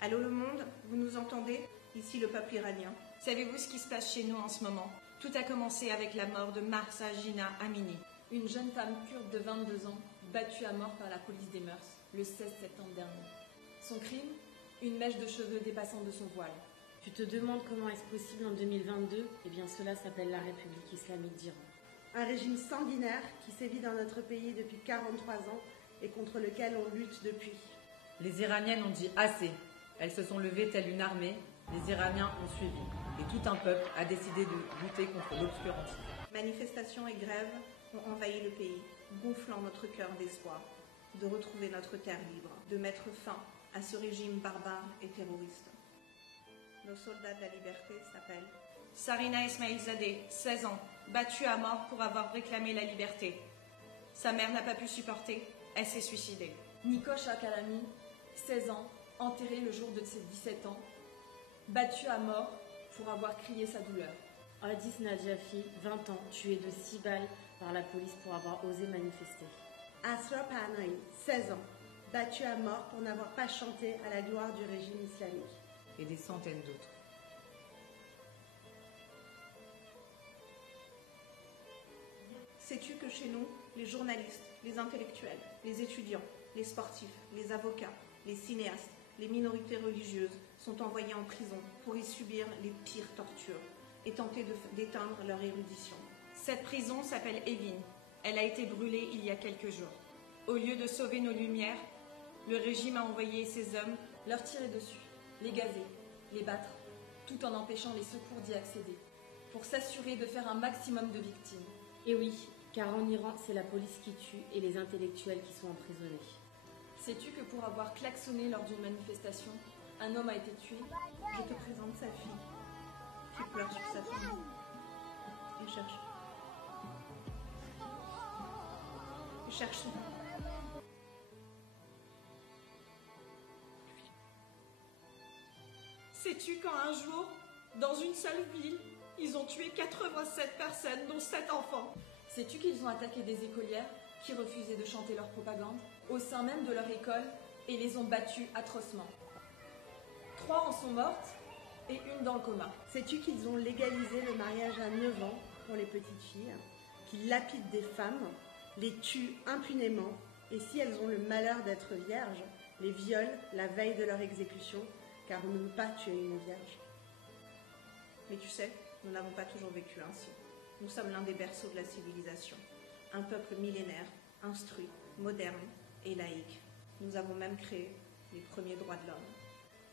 Allô le monde, vous nous entendez? Ici le peuple iranien. Savez-vous ce qui se passe chez nous en ce moment? Tout a commencé avec la mort de Mahsa Jina Amini. Une jeune femme kurde de 22 ans, battue à mort par la police des mœurs, le 16 septembre dernier. Son crime? Une mèche de cheveux dépassant de son voile. Tu te demandes comment est-ce possible en 2022? Eh bien cela s'appelle la République islamique d'Iran. Un régime sanguinaire qui sévit dans notre pays depuis 43 ans et contre lequel on lutte depuis. Les Iraniennes ont dit assez. Elles se sont levées telle une armée, les Iraniens ont suivi. Et tout un peuple a décidé de lutter contre l'obscurantisme. Manifestations et grèves ont envahi le pays, gonflant notre cœur d'espoir, de retrouver notre terre libre, de mettre fin à ce régime barbare et terroriste. Nos soldats de la liberté s'appellent Sarina Esmailzadeh, 16 ans, battue à mort pour avoir réclamé la liberté. Sa mère n'a pas pu supporter, elle s'est suicidée. Nikosh Akalami, 16 ans, enterré le jour de ses 17 ans, battu à mort pour avoir crié sa douleur. Hadis Nadjafi, 20 ans, tué de 6 balles par la police pour avoir osé manifester. Asra Panahi, 16 ans, battu à mort pour n'avoir pas chanté à la gloire du régime islamique. Et des centaines d'autres. Sais-tu que chez nous, les journalistes, les intellectuels, les étudiants, les sportifs, les avocats, les cinéastes, les minorités religieuses sont envoyés en prison pour y subir les pires tortures et tenter d'éteindre leur érudition. Cette prison s'appelle Evin. Elle a été brûlée il y a quelques jours. Au lieu de sauver nos lumières, le régime a envoyé ses hommes leur tirer dessus, les gazer, les battre, tout en empêchant les secours d'y accéder, pour s'assurer de faire un maximum de victimes. Et oui, car en Iran, c'est la police qui tue et les intellectuels qui sont emprisonnés. Sais-tu que pour avoir klaxonné lors d'une manifestation, un homme a été tué? Je te présente sa fille, qui pleure sur sa famille et cherche son père. Sais-tu quand un jour, dans une seule ville, ils ont tué 87 personnes, dont 7 enfants? Sais-tu qu'ils ont attaqué des écolières qui refusaient de chanter leur propagande au sein même de leur école et les ont battues atrocement? 3 en sont mortes et une dans le coma. Sais-tu qu'ils ont légalisé le mariage à 9 ans pour les petites filles, qu'ils lapident des femmes, les tuent impunément et si elles ont le malheur d'être vierges, les violent la veille de leur exécution car on ne peut pas tuer une vierge. Mais tu sais, nous n'avons pas toujours vécu ainsi. Nous sommes l'un des berceaux de la civilisation, un peuple millénaire, instruit, moderne et laïque. Nous avons même créé les premiers droits de l'homme.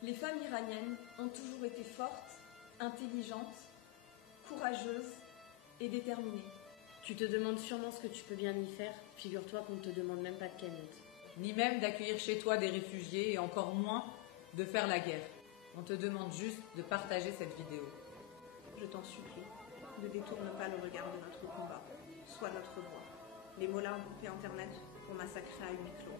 Les femmes iraniennes ont toujours été fortes, intelligentes, courageuses et déterminées. Tu te demandes sûrement ce que tu peux bien y faire. Figure-toi qu'on ne te demande même pas de cagnotte. Ni même d'accueillir chez toi des réfugiés et encore moins de faire la guerre. On te demande juste de partager cette vidéo. Je t'en supplie, ne détourne pas le regard de notre combat. Sois notre voix. Les mollahs ont coupé Internet pour massacrer à huis clos.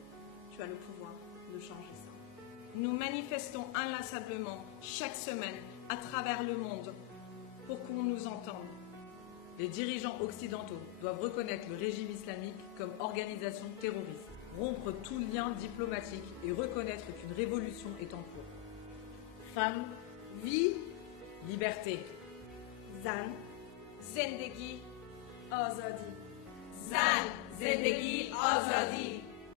Tu as le pouvoir de changer ça. Nous manifestons inlassablement, chaque semaine, à travers le monde, pour qu'on nous entende. Les dirigeants occidentaux doivent reconnaître le régime islamique comme organisation terroriste, rompre tout lien diplomatique et reconnaître qu'une révolution est en cours. Femme, vie, liberté. Zan, Zendegi Azadi. Zan, Zendegi Azadi.